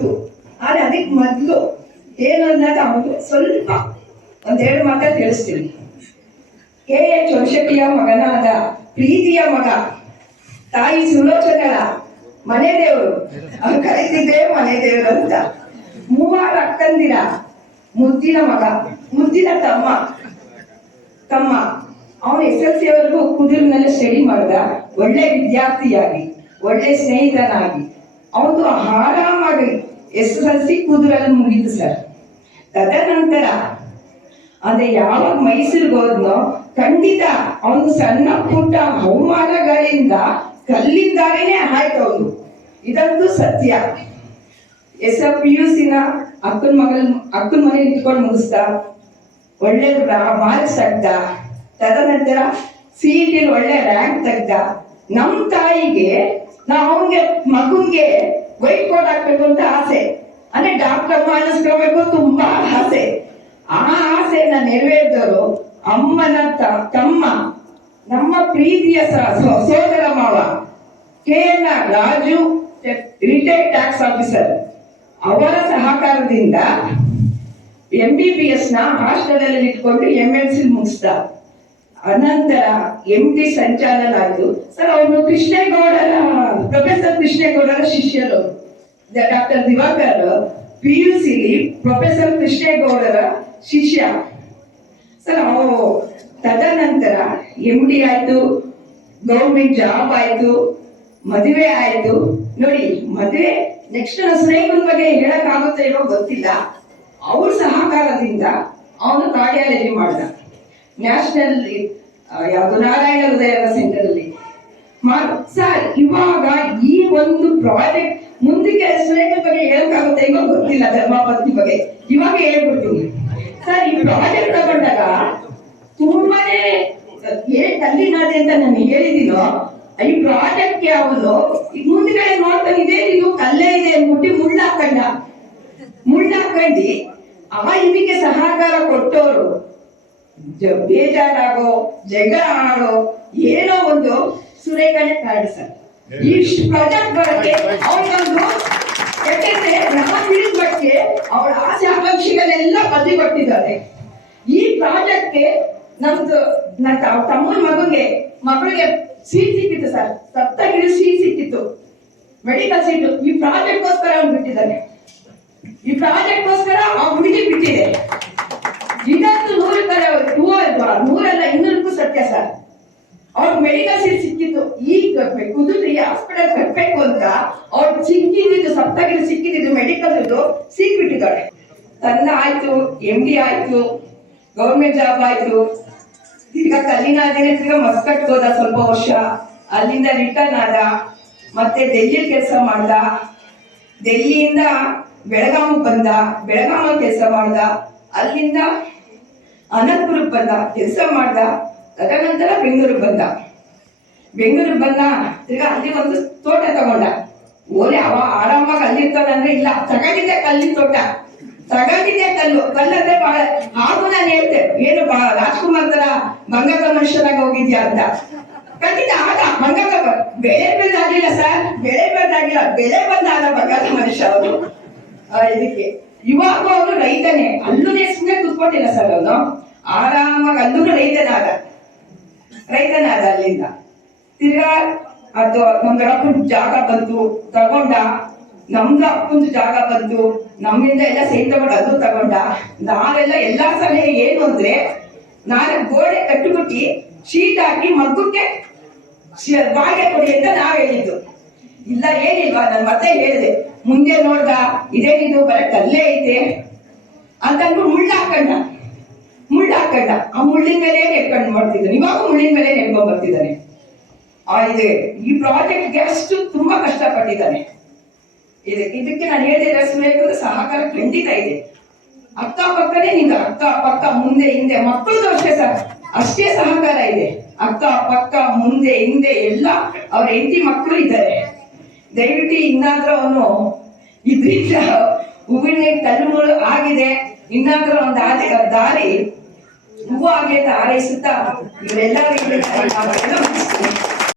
ಗೊತ್ತು. ಆದ್ರೆ ಅದಕ್ಕೆ ಮೊದಲು ಏನು ಅವನು ಸ್ವಲ್ಪ ಒಂದೆರಡು ಮಾತ ತಿಳಿಸ್ತೀನಿ. ಕೆ ಎಚ್ ವಂಶಟಿಯ ಮಗನಾದ ಪ್ರೀತಿಯ ಮಗ, ತಾಯಿ ಸುಲೋಚನಳ ಮನೆ ದೇವರು. ಅವ್ರು ಕರೀತಿದ್ದೆ ಮನೆ ದೇವರು ಅಂತ. ಮೂವಾರ ಅಕ್ಕಂದಿರ ಮುದ್ದಿನ ಮಗ, ಮುದ್ದಿನ ತಮ್ಮ. ತಮ್ಮ. ಅವನು ಎಸ್ ಎಲ್ ಸಿವರೆಗೂ ಕುದುರಿನಲ್ಲಿ ಸ್ಟಡಿ ಮಾಡಿದ. ಒಳ್ಳೆ ವಿದ್ಯಾರ್ಥಿಯಾಗಿ, ಒಳ್ಳೆ ಸ್ನೇಹಿತನಾಗಿ. ಅವನು ಆರಾಮಾಗಿ ಎಸ್ ಎಲ್ ಸಿ ಮುಗೀತು ಸರ್. ತದನಂತರ ಅದೇ ಯಾವಾಗ ಮೈಸೂರಿಗೆ ಹೋದ್ನೋ, ಖಂಡಿತ ಅವನು ಸಣ್ಣ ಪುಟ್ಟ ಅವಮಾನಗಳಿಂದ ಕಲ್ಲಿಂದಾನೇ ಆಯ್ತು ಅವನು. ಇದಂತೂ ಸತ್ಯ. ಎಸ್ ಎಫ್ ಪಿ ಯು ಸಿನ ಅಕ್ಕನ ಮಗಲ್ ಅಕ್ಕನ ಮನೆ ಇಟ್ಕೊಂಡು ಮುಗಿಸ್ದ ಒಳ್ಳೆ ಮಾರ್ಕ್ಸ್ ತೆಗ್ದ ತದನಂತರ ಸಿ ಟಿ ಒಳ್ಳೆ ರ್ಯಾಂಕ್ ತೆಗ್ದ. ನಮ್ಮ ತಾಯಿಗೆ ನಾವು ಅವನಿಗೆ, ಮಗುನ್ಗೆ ವೈಟ್ ಕೋಟ್ ಹಾಕ್ಬೇಕು ಅಂತ ಆಸೆ. ಅಂದ್ರೆ ಡಾಕ್ಟರ್ ಮಾಡಿಸ್ಕೋಬೇಕು ತುಂಬಾ ಆಸೆ. ಆ ಆಸೆಯನ್ನ ನೆರವೇರಿದವರು ಅಮ್ಮನ ತಮ್ಮ, ನಮ್ಮ ಪ್ರೀತಿಯ ಸೋದರ ಮಾವ K N R Raju retired tax officer ಅವರ ಸಹಕಾರದಿಂದ ಎಂ ಬಿ ಬಿ ಎಸ್ನ ಹಾಸ್ಟೆಲ್ ಇಟ್ಕೊಂಡು ಎಂ ಎಲ್ ಸಿ ಅನಂತರ ಎಂ ಟಿ ಸಂಚಾಲನ ಆಯ್ತು ಸರ್, ಅವನು ಕೃಷ್ಣೇಗೌಡರ, ಪ್ರೊಫೆಸರ್ ಕೃಷ್ಣೇಗೌಡರ ಶಿಷ್ಯರು. ಡಾಕ್ಟರ್ ದಿವಾಕರ್ ಪಿ ಯು ಸಿಲಿ ಪ್ರೊಫೆಸರ್ ಕೃಷ್ಣೇಗೌಡರ ಶಿಷ್ಯ. ಸರ್ ಅವರು ತದನಂತರ ಎಂ ಡಿ ಆಯ್ತು, ಗೌರ್ಮೆಂಟ್ ಜಾಬ್ ಆಯ್ತು, ಮದುವೆ ಆಯ್ತು. ನೋಡಿ, ಮದುವೆ ನೆಕ್ಸ್ಟ್ ನನ್ನ ಸ್ನೇಹಿತರ ಬಗ್ಗೆ ಹೇಳಕ್ ಆಗುತ್ತೆ ಇರೋ ಗೊತ್ತಿಲ್ಲ. ಅವ್ರ ಸಹಕಾರದಿಂದ ಅವನು ಕಾರ್ಡಿಯಾಲಜಿ ಮಾಡ್ದ. ನ್ಯಾಷನಲ್ ಯಾವುದು ನಾರಾಯಣ ಹೃದಯ ಸೆಂಟರ್ ಅಲ್ಲಿ. ಸರ್, ಇವಾಗ ಈ ಒಂದು ಪ್ರಾಜೆಕ್ಟ್ ಮುಂದಕ್ಕೆ ಸ್ನೇಹಿತರ ಬಗ್ಗೆ ಹೇಳಕ್ಕಾಗುತ್ತೆ? ಇವಾಗ ಗೊತ್ತಿಲ್ಲ ಧರ್ಮಪತ್ನಿ ಬಗ್ಗೆ. ಇವಾಗ ಹೇಳ್ಬಿಡ್ತೀನಿ ಸರ್, ಈ ಪ್ರಾಜೆಕ್ಟ್ ತಗೊಂಡಾಗ ತುಂಬಾನೇ ಏನ್ ಕಲ್ಲಿನಾದೆ ಅಂತ ನಾನು ಹೇಳಿದೀನೋ, ಈ ಪ್ರಾಜೆಕ್ಟ್ ಯಾವುದು ಈಗ ಮುಂದ್ಗಡೆ ನೋಡ್ತಾ ಇದೆ ಇದು ಕಲ್ಲೇ ಇದೆ ಅಂದ್ಬಿಟ್ಟು ಮುಳ್ಳು ಮುಳ್ಳಾಕಂಡಿ ಮುಳ್ಳು ಹಾಕೊಂಡು ಆ ಇದಕ್ಕೆ ಸಹಕಾರ ಕೊಟ್ಟವರು ಬೇಜಾರಾಗೋ ಜಗಳ ಆಡೋ ಏನೋ ಒಂದು ಸುರೇಖನೆ ಕಾಡಿಸ್ತಾರೆ ಸರ್ ಇಷ್ಟು ಪ್ರಾಜೆಕ್ಟ್ ಬಗ್ಗೆ ಯಾಕೆಂದ್ರೆ ಫೀಲ್ಡ್ ಬಗ್ಗೆ ಅವಳ ಆಸೆ ಆಕಾಂಕ್ಷೆಗಳೆಲ್ಲ ಬದಿ ಕೊಟ್ಟಿದ್ದಾರೆ. ಈ ಪ್ರಾಜೆಕ್ಟ್ಗೆ ನಮ್ದು ನನ್ನ ತಮ್ಮನ ಮಗನಿಗೆ ಮಗಳಿಗೆ ಸೀಟ್ ಸಿಕ್ಕಿತ್ತು ಸರ್. ಸಪ್ತಗಿರಿ ಸೀಟ್ ಸಿಕ್ಕಿತ್ತು. ಮೆಡಿಕಲ್ ಸೀಟ್ ಈ ಪ್ರಾಜೆಕ್ಟ್ಗೋಸ್ಕರ ಅವ್ನು ಬಿಟ್ಟಿದ್ದಾನೆ. ಈ ಪ್ರಾಜೆಕ್ಟ್ಗೋಸ್ಕರ ಆ ಹುಡುಗಿ ಬಿಟ್ಟಿದೆ ಇದಂತೂ ನೂರು ಕರೆ ನೂರಲ್ಲ ಇನ್ನೂರಕ್ಕೂ ಸತ್ಯ ಸರ್ ಅವ್ರ ಮೆಡಿಕಲ್ ಸೀಟ್ ಸಿಕ್ಕಿತ್ತು ಈಗ ಕುದುರಿ ಹಾಸ್ಪಿಟಲ್ ಕಟ್ಬೇಕು ಅಂತ ಅವ್ರು ಸಿಕ್ಕಿದ್ದು ಸಪ್ತಗಿರಿ ಸಿಕ್ಕಿದ್ದು ಮೆಡಿಕಲ್ ಸೀಟ್ ಸಿಕ್ಬಿಟ್ಟಿದ್ದಾಳೆ. ತನ್ನ ಆಯ್ತು ಎಂ ಡಿ ಆಯ್ತು ಗೌರ್ಮೆಂಟ್ ಜಾಬ್ ಆಯ್ತು. ತಿರ್ಗಾ ಕಲ್ಲಿನಾದಿನೇ ತಿರ್ಗಾ ಮಸ್ಕಟ್ ಹೋದ ಸ್ವಲ್ಪ ವರ್ಷ. ಅಲ್ಲಿಂದ ರಿಟರ್ನ್ ಆದ, ಮತ್ತೆ ಡೆಲ್ಲಿ ಕೆಲಸ ಮಾಡ್ದ. ಡೆಲ್ಲಿಯಿಂದ ಬೆಳಗಾವಿ ಬಂದ ಬೆಳಗಾವಿ ಕೆಲಸ ಮಾಡ್ದ. ಅಲ್ಲಿಂದ ಅನಂತಪುರಕ್ಕೆ ಬಂದ, ಕೆಲಸ ಮಾಡ್ದ. ತದನಂತರ ಬೆಂಗಳೂರಿಗೆ ಬಂದ. ಬೆಂಗಳೂರಿಗೆ ಬಂದ, ತಿರ್ಗಾ ಅಲ್ಲಿ ಒಂದು ತೋಟ ತಗೊಂಡ. ಓಲೆ ಅವ ಆರಾಮಾಗಿ ಅಲ್ಲಿರ್ತಾನಂದ್ರೆ ಇಲ್ಲ. ತಗೊಂಡಿದ್ದೆ ಕಲ್ಲಿನ ತೋಟ. ತಗೊಂಡಿದ್ದೆ ಕಲ್ಲು. ಕಲ್ಲಂದ್ರೆ ಬಹಳ ಹಾಗೂ ನಾನು ಹೇಳ್ತೆ ಏನು ರಾಜ್ಕುಮಾರ್ ತರ ಬಂಗಾರ ಮನುಷ್ಯನಾಗ ಹೋಗಿದ್ಯಾ ಅಂತ. ಖಂಡಿತ ಆಗ ಬಂಗಾರ ಬೆಳೆ ಬಂದಾಗಿಲ್ಲ ಸರ್ ಬೆಳೆ ಬಂದಾಗಿಲ್ಲ ಬೆಳೆ ಬಂದಾಗ ಬಂಗಾರ ಮನುಷ್ಯ ಅವರು ಇದಕ್ಕೆ. ಇವಾಗ ಅವನು ರೈತನೇ. ಅಲ್ಲೂ ಸುಮ್ಮನೆ ಕೂತ್ಕೊಂಡಿಲ್ಲ ಸರ್ ಅವನು. ಆರಾಮಾಗಿ ಅಲ್ಲೂ ರೈತನಾದ. ರೈತನಾದ ಅಲ್ಲಿಂದ. ತಿರ್ಗಾ ಅದು ಅಪ್ಪನ ಜಾಗ ಬಂತು, ತಗೊಂಡ, ನಮ್ದು ಅಪ್ಪಂದು ಜಾಗ ಬಂತು, ನಮ್ಮಿಂದ ಎಲ್ಲ ಸೇರಿ ತಗೊಂಡು ಅದು ತಗೊಂಡ. ನಾವೆಲ್ಲ ಎಲ್ಲಾ ಸಲಹೆ ಏನು ಅಂದ್ರೆ, ನಾನು ಗೋಡೆ ಕಟ್ಟುಬಿಟ್ಟು ಶೀಟ್ ಹಾಕಿ ಮಗ್ಗಕ್ಕೆ ಬಾಗೆ ಕೊಡಿ ಅಂತ ನಾವ್ ಹೇಳಿದ್ದು. ಇಲ್ಲ, ಏನಿಲ್ವಾ? ನಾನು ಮತ್ತೆ ಹೇಳಿದೆ. ಮುಂದೆ ನೋಡ್ದ, ಇದೇನಿದು? ಬರ ಕಲ್ಲೇ ಐತೆ. ಅಂತ ಮುಳ್ಳು ಹಾಕೊಂಡ ಮುಳ್ಳಿನ ಮೇಲೆ ನೆಟ್ಕೊಂಡು ಮಾಡ್ತಿದ್ದಾನೆ. ಇವಾಗ ಮುಳ್ಳಿನ ಮೇಲೆ ನೆಟ್ಕೊಂಡ್ ಬರ್ತಿದ್ದಾನೆ. ಆ, ಇದೆ. ಈ ಪ್ರಾಜೆಕ್ಟ್ಗೆ ಅಷ್ಟು ತುಂಬಾ ಕಷ್ಟಪಟ್ಟಿದ್ದಾನೆ. ಇದೆ. ಇದಕ್ಕೆ ನಾನು ಹೇಳಿದ ಸುರೇಖದ ಸಹಕಾರ ಖಂಡಿತ ಇದೆ. ಅಕ್ಕ ಪಕ್ಕನೇ ನಿಂದ, ಅಕ್ಕ ಪಕ್ಕ ಮುಂದೆ, ಹಿಂದೆ. ಮಕ್ಕಳದ್ದು ಅಷ್ಟೇ ಸರ್, ಅಷ್ಟೇ ಸಹಕಾರ ಇದೆ. ಅಕ್ಕ ಪಕ್ಕ ಮುಂದೆ, ಹಿಂದೆ ಎಲ್ಲ ಅವ್ರ ಹೆಂಡತಿ ಮಕ್ಕಳು ಇದ್ದಾರೆ. ದಯವಿಟ್ಟು ಇನ್ನಾದ್ರೂ ಅವನು ಇದ್ರಿಂದ ಹೂವಿನ ಕಲ್ಲುಗಳು ಆಗಿದೆ. ಇನ್ನಾದ್ರೂ ಒಂದು ದಾರಿ ದಾರಿ 무고하게 다 아래 있었다. 이거 멜라가 있는 자리 나와요.